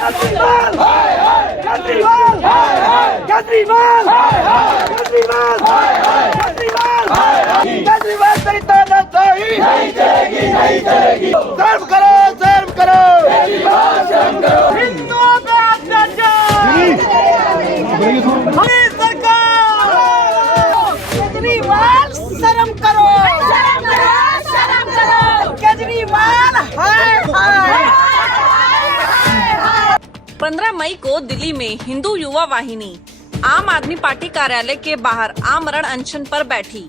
केजरीवाल केजरीवाल केजरीवाल केजरीवाल केजरीवाल तेरी तानाशाही नहीं चलेगी नहीं चलेगी। शर्म करो हिंदुओं पे अत्याचार सरकार। केजरीवाल शर्म करो केजरीवाल। 15 मई को दिल्ली में हिंदू युवा वाहिनी आम आदमी पार्टी कार्यालय के बाहर आमरण अनशन पर बैठी।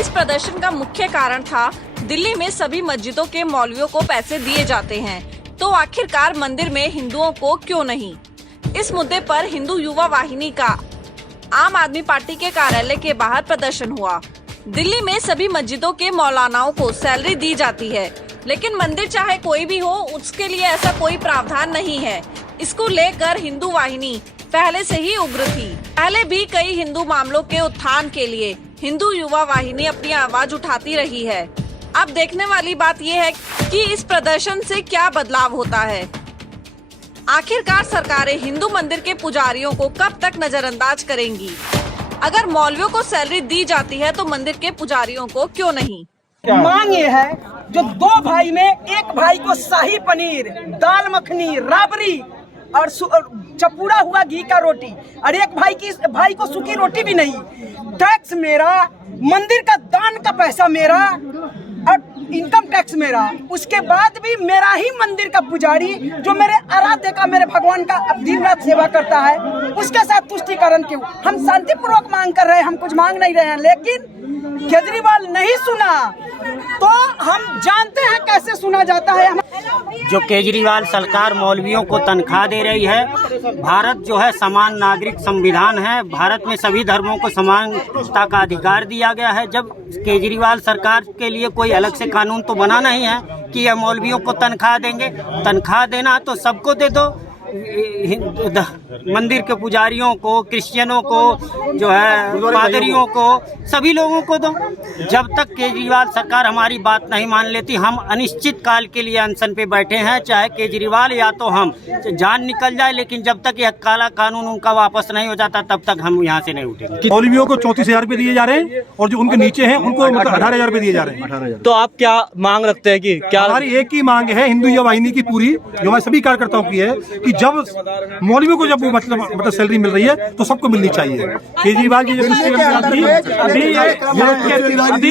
इस प्रदर्शन का मुख्य कारण था दिल्ली में सभी मस्जिदों के मौलवियों को पैसे दिए जाते हैं, तो आखिरकार मंदिर में हिंदुओं को क्यों नहीं। इस मुद्दे पर हिंदू युवा वाहिनी का आम आदमी पार्टी के कार्यालय के बाहर प्रदर्शन हुआ। दिल्ली में सभी मस्जिदों के मौलानाओं को सैलरी दी जाती है, लेकिन मंदिर चाहे कोई भी हो उसके लिए ऐसा कोई प्रावधान नहीं है। इसको लेकर हिंदू वाहिनी पहले से ही उग्र थी। पहले भी कई हिंदू मामलों के उत्थान के लिए हिंदू युवा वाहिनी अपनी आवाज उठाती रही है। अब देखने वाली बात यह है कि इस प्रदर्शन से क्या बदलाव होता है। आखिरकार सरकारें हिंदू मंदिर के पुजारियों को कब तक नजरअंदाज करेंगी। अगर मौलवियों को सैलरी दी जाती है तो मंदिर के पुजारियों को क्यों नहीं। मांग ये है जो 2 भाई में एक भाई को शाही पनीर, दाल मखनी, राबड़ी और चपूड़ा हुआ घी का रोटी, और एक भाई को सूखी रोटी भी नहीं। टैक्स मेरा, मंदिर का दान का पैसा मेरा और इनकम टैक्स मेरा। उसके बाद भी मेरा ही मंदिर का पुजारी जो मेरे आराध्य का, मेरे भगवान का दिन रात सेवा करता है, उसके साथ तुष्टिकरण क्यों। हम शांतिपूर्वक मांग कर रहे हैं, हम कुछ मांग नहीं रहे हैं, लेकिन केजरीवाल नहीं सुना तो हम जानते हैं कैसे सुना जाता है। जो केजरीवाल सरकार मौलवियों को तनख्वाह दे रही है। भारत जो है समान नागरिक संविधान है, भारत में सभी धर्मों को समानता का अधिकार दिया गया है। जब केजरीवाल सरकार के लिए कोई अलग से कानून तो बना नहीं है कि यह मौलवियों को तनख्वाह देंगे। तनख्वाह देना तो सबको दे दो, मंदिर के पुजारियों को, क्रिश्चियनों को, जो है पादरियों को, सभी लोगों को दो। जब तक केजरीवाल सरकार हमारी बात नहीं मान लेती, हम अनिश्चित काल के लिए अनशन पे बैठे हैं। चाहे केजरीवाल या तो हम जान निकल जाए, लेकिन जब तक यह काला कानून उनका वापस नहीं हो जाता तब तक हम यहाँ से नहीं उठेंगे। मौलवियों को 34,000 रुपए दिए जा रहे हैं और जो उनके नीचे हैं उनको 18,000 रुपए दिए जा रहे हैं। तो आप क्या मांग रखते हैं कि क्या? हमारी एक ही मांग है हिंदू युवा वाहिनी की पूरी, जो हमारे सभी कार्यकर्ताओं की है, कि जब मौलवियों को जब मतलब सैलरी मिल रही है तो सबको मिलनी चाहिए। केजरीवाल जी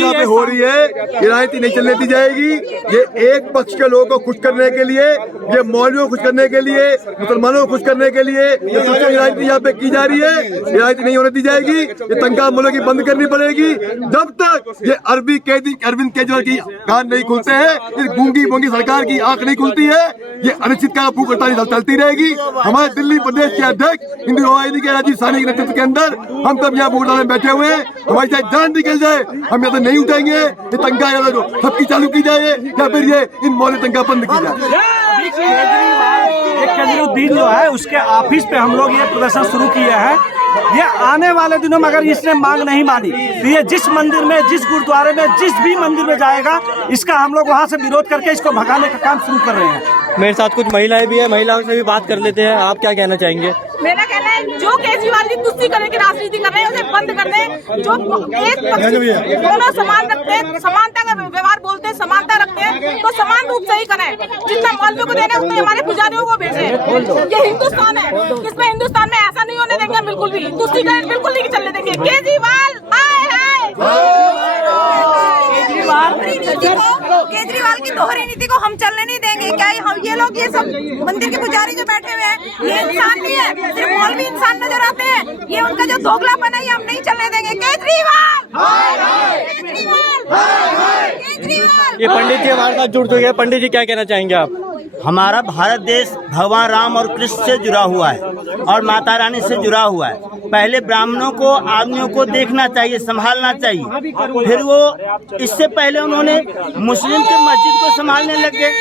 अभी हो रही है, ये राजनीति नहीं चलने दी जाएगी। ये एक पक्ष के लोगों को खुश करने के लिए, ये मौलवियों को खुश करने के लिए, मुसलमानों को खुश करने के लिए ये राजनीति यहाँ पे की जा रही है। ये राजनीति नहीं होने दी जाएगी। ये तनख्वाह मूल्यों की बंद करनी पड़ेगी। जब तक ये अरविंद केजरीवाल की कान नहीं खुलते हैं, इस गूंगी बोंगी सरकार की आंख नहीं खुलती है, ये अनिश्चितकाल भूख हड़ताल चलती रहेगी। हमारे दिल्ली प्रदेश के अध्यक्ष हिंदू युवा वाहिनी के राजीव साहनी के नेतृत्व के अंदर हम सब यहाँ भूख हड़ताल में बैठे हुए हैं। हमारी चाहे जान निकल जाए, हम यहाँ से नहीं उठेंगे। ये तनख्वाह जो सबकी चालू की जाए या फिर ये इन मौलवी तनख्वाह बंद की जाए। केजरीवाल जो है उसके ऑफिस पे हम लोग ये प्रदर्शन शुरू किए हैं। ये आने वाले दिनों में अगर इसने मांग नहीं मानी तो ये जिस मंदिर में, जिस गुरुद्वारे में, जिस भी मंदिर में जाएगा, इसका हम लोग वहाँ से विरोध करके इसको भगाने का काम शुरू कर रहे हैं। मेरे साथ कुछ महिलाएं भी है, महिलाओं से भी बात कर लेते हैं। आप क्या कहना चाहेंगे? मेरा कहना है जो केजरीवाल जी तुष्टि करने की राजनीति कर रहे हैं उसे बंद कर दें। जो एक पक्ष दोनों समान रखते हैं, समानता का व्यवहार बोलते हैं, समानता रखते हैं, तो समान रूप से ही करें। जितना मौलवियों को देना उतना हमारे पुजारियों को भेजें। ये हिंदुस्तान है, इसमें हिंदुस्तान में ऐसा नहीं होने देंगे बिल्कुल भी। तुष्टिकरण बिल्कुल नहीं चलने देंगे। केजरीवाल केजरीवाल की दोहरी नीति को हम चलने नहीं देंगे। क्या हम ये लोग, ये सब मंदिर के पुजारी जो बैठे हुए हैं, ये इंसान नहीं है, सिर्फ मौलवी इंसान नजर आते हैं। ये उनका जो दोगलापन है ये हम नहीं चलने देंगे। केजरीवाल केजरीवाल। ये पंडित जी हमारे साथ जुड़ चुके हैं। पंडित जी क्या कहना चाहेंगे आप? हमारा भारत देश भगवान राम और कृष्ण से जुड़ा हुआ है और माता रानी से जुड़ा हुआ है। पहले ब्राह्मणों को, आदमियों को देखना चाहिए, संभालना चाहिए। फिर वो इससे पहले उन्होंने मुस्लिम के मस्जिद को संभालने लग गए।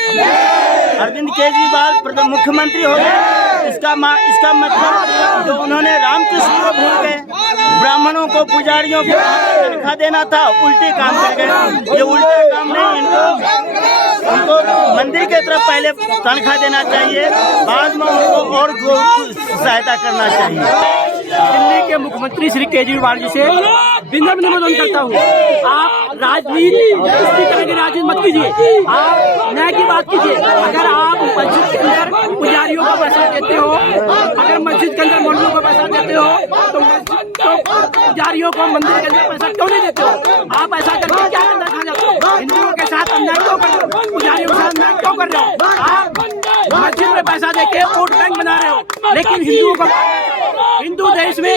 अरविंद केजरीवाल मुख्यमंत्री हो गए। इसका मतलब जो उन्होंने रामकृष्ण को भूल गए, ब्राह्मणों को, पुजारियों को तनख्वाह देना था, उल्टे काम कर गए। ये उल्टा काम नहीं, उनको मंदिर की तरफ पहले तनख्वाह देना चाहिए, बाद में उनको सहायता करना चाहिए। दिल्ली के मुख्यमंत्री श्री केजरीवाल जी से विनम्र निवेदन करता हूँ, आप राजनीति इसी तरह की राजनीति मत कीजिए, आप न्याय की बात कीजिए। अगर आप मस्जिद के अंदर पुजारियों को पैसा देते हो, अगर मस्जिद के अंदर मौलवियों को पैसा देते हो, तो पुजारियों को मंदिर के अंदर पैसा क्यों नहीं देते हो? आप ऐसा करके क्या करना चाहते हो? हिंदुओं के साथ अन्याय क्यों कर रहे हो? पुजारियों के साथ अन्याय क्यों कर रहे हो? आप मस्जिद में पैसा देके वोट बैंक बना रहे हो, लेकिन हिंदुओं को, हिंदू देश में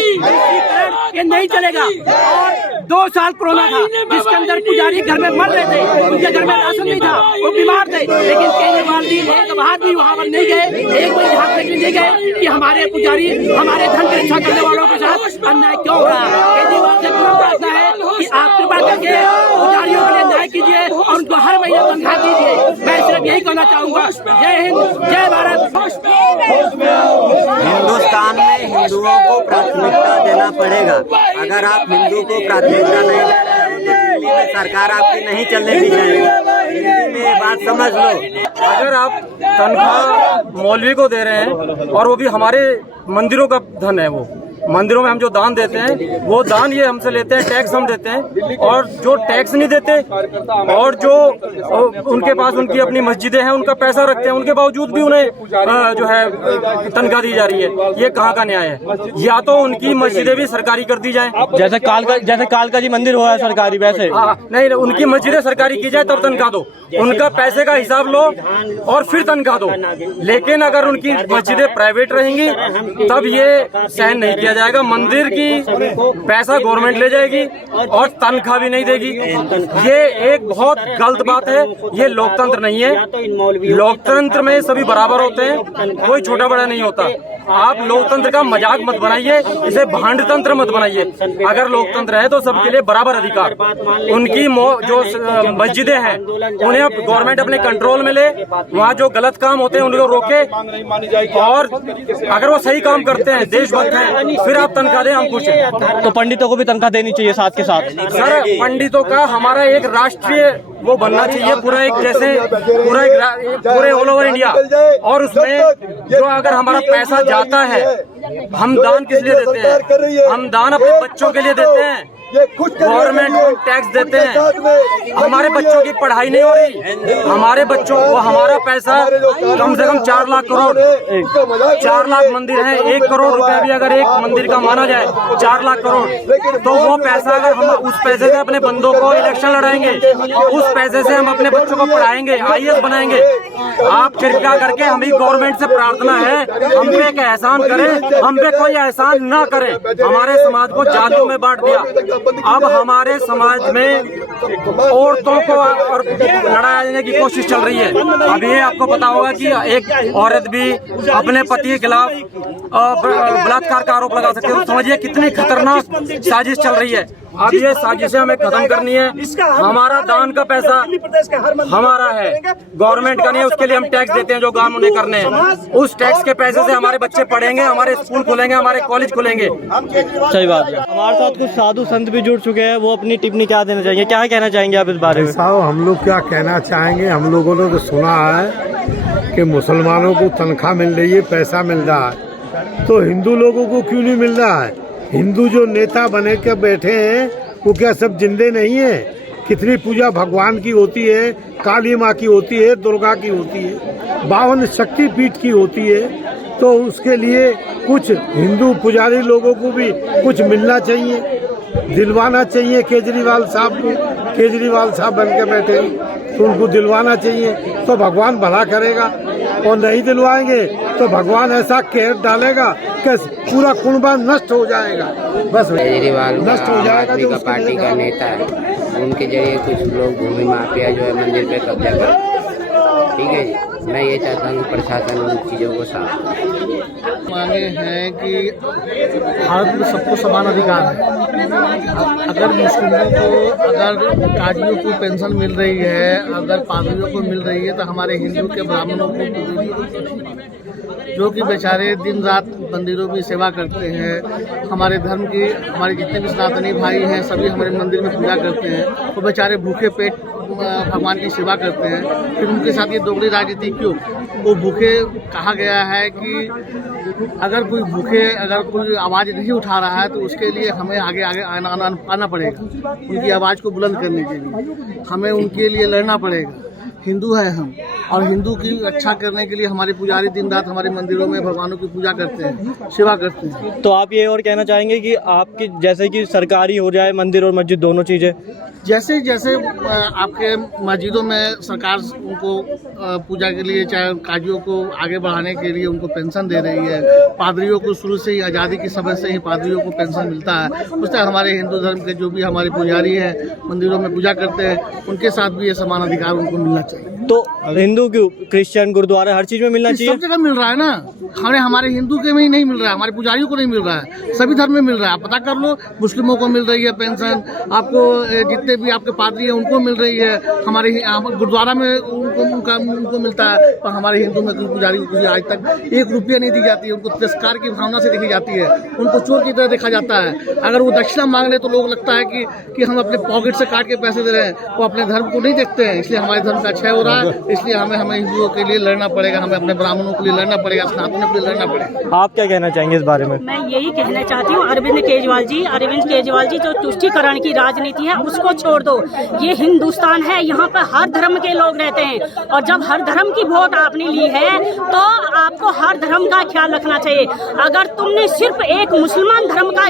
ये नहीं चलेगा। और 2 साल कोरोना था जिसके अंदर पुजारी घर में मर रहे थे, उनके घर में राशन नहीं था, वो बीमार थे, लेकिन केजरीवाल जी एक बार भी वहाँ पर नहीं गए, एक बार झांकने के लिए नहीं गए कि हमारे पुजारी हमारे धन की रक्षा करने वालों के साथ अन्याय क्यों हो रहा है। केजरीवाल से प्रार्थना है कि आप कृपा करके पुजारियों के लिए न्याय कीजिए और उनको हर महीने तनख्वाह दीजिए। मैं सिर्फ यही कहना चाहूँगा, जय हिंद, जय भारत। हिंदुस्तान में हिंदुओं को प्राथमिकता देना पड़ेगा। अगर आप हिंदू को प्राथमिकता नहीं दे रहे हो तो दिल्ली में सरकार आपकी नहीं चलने दी जाएगी। हिंदी में ये बात समझ लो। अगर आप तनख्वाह मौलवी को दे रहे हैं और वो भी हमारे मंदिरों का धन है, वो मंदिरों में हम जो दान देते हैं वो दान ये हमसे लेते हैं, टैक्स हम देते हैं, और जो टैक्स नहीं देते और जो उनके पास उनकी अपनी मस्जिदें हैं उनका पैसा रखते हैं, उनके बावजूद भी उन्हें जो है तनख्वाह दी जा रही है। ये कहाँ का न्याय है? या तो उनकी मस्जिदें भी सरकारी कर दी जाए, जैसे कालका जी मंदिर हुआ है सरकारी, वैसे नहीं, उनकी मस्जिदें सरकारी की जाए तब तनख्वाह दो, उनका पैसे का हिसाब लो और फिर तनख्वाह दो। लेकिन अगर उनकी मस्जिदें प्राइवेट रहेंगी तब ये सहन नहीं किया जाएगा। मंदिर की पैसा गवर्नमेंट ले जाएगी और तनख्वाह भी नहीं देगी। ये एक बहुत गलत बात है। ये लोकतंत्र नहीं है। लोकतंत्र में सभी बराबर होते हैं, कोई छोटा बड़ा नहीं होता। आप लोकतंत्र का मजाक मत बनाइए, इसे भांड तंत्र मत बनाइए। अगर लोकतंत्र है तो सबके लिए बराबर अधिकार। उनकी जो मस्जिदें हैं उन्हें गवर्नमेंट अपने कंट्रोल में ले, वहाँ जो गलत काम होते हैं उनको रोके, और अगर वो सही काम करते हैं, देशभक्त हैं, फिर आप तनख्वाह दें, हम खुश हैं। तो पंडितों को भी तनख्वाह देनी चाहिए साथ के साथ। सर, पंडितों का हमारा एक राष्ट्रीय वो बनना चाहिए, पूरा एक जैसे पूरे ऑल ओवर इंडिया। और उसमें जो अगर हमारा पैसा जाता है, हम दान किस लिए देते हैं? हम दान अपने बच्चों के लिए देते हैं। गवर्नमेंट को टैक्स देते हैं, हमारे बच्चों की पढ़ाई नहीं हो रही। हमारे बच्चों को हमारा पैसा कम से कम 4 लाख करोड़, 4 लाख मंदिर हैं, 1 करोड़ रुपया भी अगर एक मंदिर का माना जाए, 4 लाख करोड़, तो वो पैसा अगर हम उस पैसे से अपने बंदों को इलेक्शन लड़ाएंगे, उस पैसे से हम अपने बच्चों को पढ़ाएंगे, IAS बनाएंगे। आप कृपया करके हमें गवर्नमेंट से प्रार्थना है, हम पे एक एहसान करें, हम पे कोई एहसान ना करें। हमारे समाज को जातियों में बांट दिया, अब हमारे समाज में औरतों को और लड़ाया जाने की कोशिश चल रही है। अब ये आपको पता होगा कि एक औरत भी अपने पति के खिलाफ बलात्कार का आरोप लगा सकते हैं। तो समझिए कितनी खतरनाक साजिश चल रही है। अब ये साजिशें हमें खत्म करनी है। हमारा दान का पैसा हमारा है, गवर्नमेंट का नहीं है। उसके लिए हम टैक्स देते हैं जो काम उन्हें करने हैं। उस टैक्स के पैसे से हमारे बच्चे पढ़ेंगे, हमारे स्कूल खुलेंगे, हमारे कॉलेज खुलेंगे। सही बात है। हमारे साथ कुछ साधु संत भी जुड़ चुके हैं, वो अपनी टिप्पणी क्या देना चाहेंगे, क्या कहना चाहेंगे आप इस बारे में? साहब, हम लोग क्या कहना चाहेंगे, हम लोगों ने तो सुना है कि मुसलमानों को तनख्वाह मिल रही है, पैसा मिल रहा है, तो हिंदू लोगों को क्यों नहीं मिल रहा है? हिंदू जो नेता बने के बैठे हैं वो क्या सब जिंदे नहीं है? कितनी पूजा भगवान की होती है, काली माँ की होती है, दुर्गा की होती है, 52 शक्तिपीठ की होती है। तो उसके लिए कुछ हिंदू पुजारी लोगों को भी कुछ मिलना चाहिए, दिलवाना चाहिए केजरीवाल साहब को। केजरीवाल साहब बन के बैठे तो उनको दिलवाना चाहिए, तो भगवान भला करेगा। और नहीं दिलवाएंगे तो भगवान ऐसा कहर डालेगा कि पूरा कुनबा नष्ट हो जाएगा। बस केजरीवाल नष्ट हो जाएगा। जो पार्टी का नेता है, उनके जरिए कुछ लोग भूमि माफिया जो है मंदिर पे कब्जा कर, ठीक है जी। मैं ये चाहता हूँ प्रशासन उन चीज़ों को साफ मांगे हैं कि भारत में सबको समान अधिकार है। अगर मुस्लिमों को, अगर काजियों को पेंशन मिल रही है, अगर पादरियों को मिल रही है, तो हमारे हिंदू के ब्राह्मणों को जो कि बेचारे दिन रात मंदिरों की सेवा करते हैं, हमारे धर्म की, हमारे जितने भी सनातनी भाई हैं सभी हमारे मंदिर में पूजा करते हैं, वो बेचारे भूखे पेट भगवान की सेवा करते हैं। फिर उनके साथ ये दोगली राजनीति क्यों? वो भूखे कहा गया है कि अगर कोई भूखे अगर कोई आवाज़ नहीं उठा रहा है तो उसके लिए हमें आगे आगे आना पड़ेगा। उनकी आवाज़ को बुलंद करने के लिए हमें उनके लिए लड़ना पड़ेगा। हिंदू है हम, और हिंदू की अच्छा करने के लिए हमारे पुजारी दिन रात हमारे मंदिरों में भगवानों की पूजा करते हैं, सेवा करते हैं। तो आप ये और कहना चाहेंगे कि आपकी जैसे कि सरकारी हो जाए मंदिर और मस्जिद दोनों चीज़ें, जैसे जैसे आपके मस्जिदों में सरकार उनको पूजा के लिए चाहे काजियों को आगे बढ़ाने के लिए उनको पेंशन दे रही है, पादरियों को शुरू से ही आज़ादी की समय से ही पादरियों को पेंशन मिलता है, उस तरह हमारे हिंदू धर्म के जो भी हमारे पुजारी हैं मंदिरों में पूजा करते हैं उनके साथ भी ये समान अधिकार उनको मिलना चाहिए। तो हिंदू क्यों, क्रिश्चियन, गुरुद्वारा हर चीज़ में मिलना चाहिए? सब जगह मिल रहा है ना, हमारे हिंदू के में ही नहीं मिल रहा है, हमारे पुजारियों को नहीं मिल रहा है, सभी धर्म में मिल रहा है। आप पता कर लो, मुस्लिमों को मिल रही है पेंशन, आपको जितने भी आपके पादरी हैं उनको मिल रही है, हमारे गुरुद्वारा में उनको मिलता है, पर हमारे हिंदू में पुजारी को आज तक 1 रुपया नहीं दी जाती है। उनको तिरस्कार की भावना से देखी जाती है, उनको चोर की तरह देखा जाता है। अगर वो दक्षिणा मांग ले तो लोग लगता है कि हम अपने पॉकेट से काट के पैसे दे रहे हैं, वो अपने धर्म को नहीं देखते हैं। इसलिए हमारे धर्म का क्षय हो रहा है, इसलिए हमें हिंदुओं के लिए लड़ना पड़ेगा, हमें अपने ब्राह्मणों के लिए लड़ना पड़ेगा, सनातनों के लिए लड़ना पड़ेगा। आप क्या कहना चाहेंगे इस बारे में? मैं यही कहना चाहती हूँ, अरविंद केजरीवाल जी जो तुष्टीकरण की राजनीति है उसको छोड़ दो। ये हिंदुस्तान है, यहाँ पर हर धर्म के लोग रहते हैं, और जब हर धर्म की वोट आपने ली है तो आपको हर धर्म का ख्याल रखना चाहिए। अगर तुमने सिर्फ एक मुसलमान धर्म का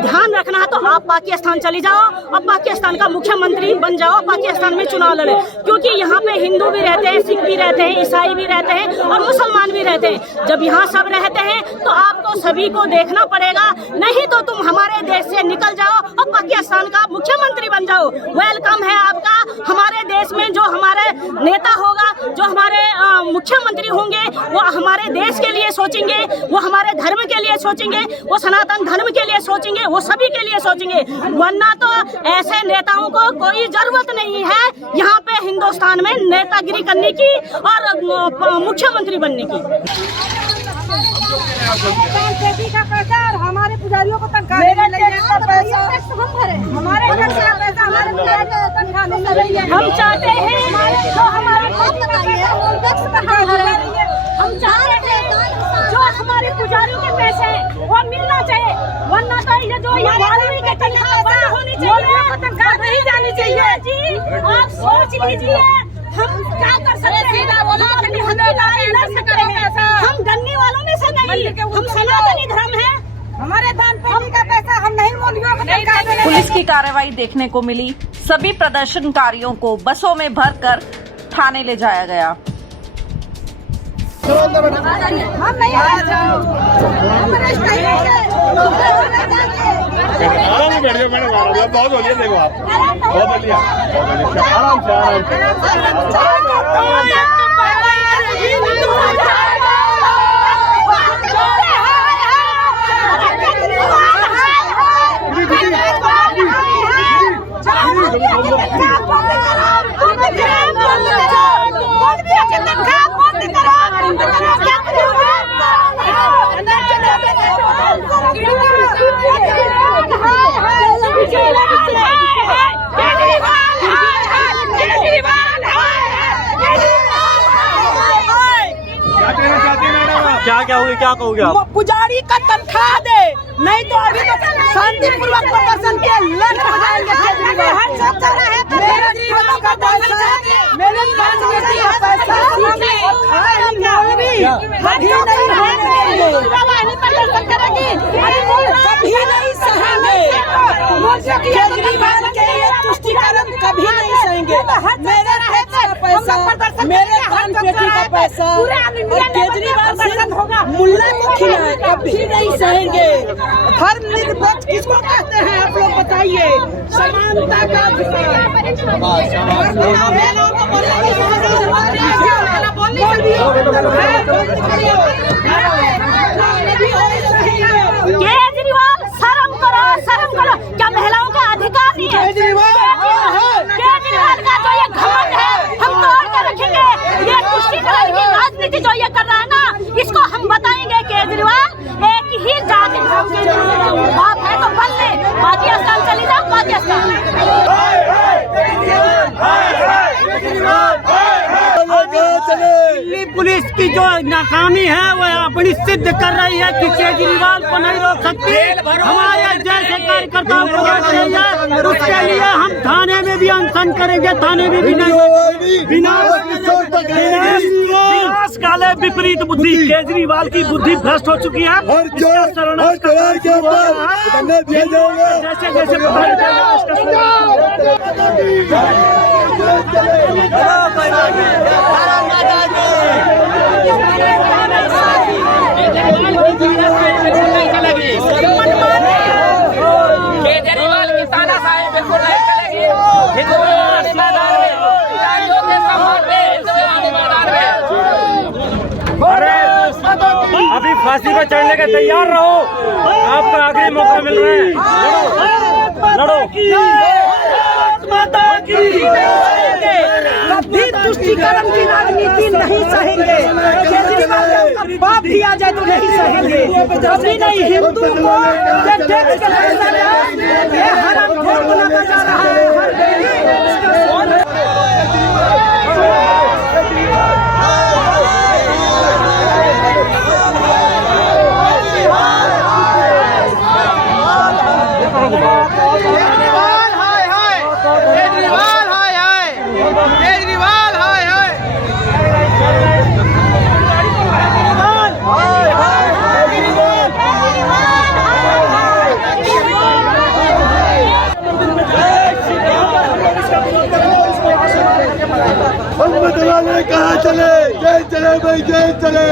ध्यान रखना है तो आप पाकिस्तान चले जाओ और पाकिस्तान का मुख्यमंत्री बन जाओ, पाकिस्तान में चुनाव लड़े, क्योंकि यहाँ पे हिंदू भी रहते हैं, सिख भी रहते हैं, ईसाई भी रहते हैं और मुसलमान भी रहते हैं। जब यहाँ सब रहते हैं तो आपको सभी को देखना पड़ेगा, नहीं तो तुम हमारे देश से निकल जाओ और पाकिस्तान का मुख्यमंत्री बन जाओ। वेलकम है आपका हमारे देश में। जो हमारे नेता होगा, जो हमारे मुख्यमंत्री होंगे, वो हमारे देश के लिए सोचेंगे, वो हमारे धर्म के लिए सोचेंगे, वो सनातन धर्म के लिए सोचेंगे, वो सभी के लिए सोचेंगे। वरना तो ऐसे नेताओं को कोई जरूरत नहीं है यहाँ पे हिंदुस्तान में नेतागिरी करने की और मुख्यमंत्री बनने की। का पैसा और हमारे पुजारियों को तनख्वाह हमारे पैसा हमारे तनख्वाह नहीं रही है। हम चाहते हैं जो हमारे हम चाहते हैं जो हमारे पुजारियों के पैसे हैं वो मिलना चाहिए, वरना तो ये जो मौलवी के तनख्वाह होनी चाहिए, तनख्वाह नहीं जानी चाहिए। जी आप सोच लीजिए हम क्या कर सकते हैं। हम गन्ने वालों में से नहीं, हम सनातनी धर्म है, हमारे दान पेटी का पैसा हम नहीं मौलवियों को देंगे। पुलिस की कार्रवाई देखने को मिली। सभी प्रदर्शनकारियों को बसों में भरकर थाने ले जाया गया। हम नहीं बैठ जाओ मैडम, बहुत बढ़िया, देखो आप बहुत बढ़िया, आराम से आराम से। क्या कहोगे आप? पुजारी का तनख्वाह दे, नहीं तो अभी तो शांतिपूर्वक प्रदर्शन के लक्ष्य हो जाएंगे। मेरे कभी नहीं सहेंगे, केजरीवाल के ये तुष्टीकरण कभी नहीं सहेंगे। मेरे टैक्स का पैसा, मेरे दान पेटी का पैसा और केजरीवाल से मुल्ला को खिलाए कभी नहीं सहेंगे। धर्म निरपेक्ष किसको कहते हैं आप लोग बताइए? समानता का केजरीवाल शर्म करो, क्या महिलाओं का अधिकार नहीं है? केजरीवाल का जो ये घमंड है हम तोड़ कर रखेंगे। ये तुष्टीकरण की राजनीति जो ये कर रहा है ना, इसको हम बताएंगे केजरीवाल एक ही जाति धर्म के बाप है तो बन ले, पाकिस्तान चली जाओ पाकिस्तान। दिल्ली जो नाकामी है वो अपनी सिद्ध कर रही है कि केजरीवाल को नहीं रोक सकती। हमारे जैसे कार्यकर्ताओं को रोक रही है, उसके लिए हम थाने में भी अनशन करेंगे, थाने में भी नहीं। विनाश काले विपरीत बुद्धि, केजरीवाल की बुद्धि भ्रष्ट हो चुकी है। जैसे जैसे केजरीवाल की तानाशाही बिल्कुल नहीं चलेगी। हिंदुस्तानी मैदान में, खिलाड़ियों के सम्मान में, हिंदुस्तानी मैदान में। अरे अभी फांसी पे चढ़ने के तैयार रहो, आपका आखिरी मौका मिल रहा है। लड़ो, लड़ो। कभी तुष्टीकरण की राजनीति नहीं सहेंगे। केजरीवाल का बाप भी आ जाए तो नहीं सहेंगे, कभी नहीं। हिंदू को टैक्स के पैसा ये हरामखोर बनाता जा रहा है हर कहाँ चले, जय चले भाई, जय चले।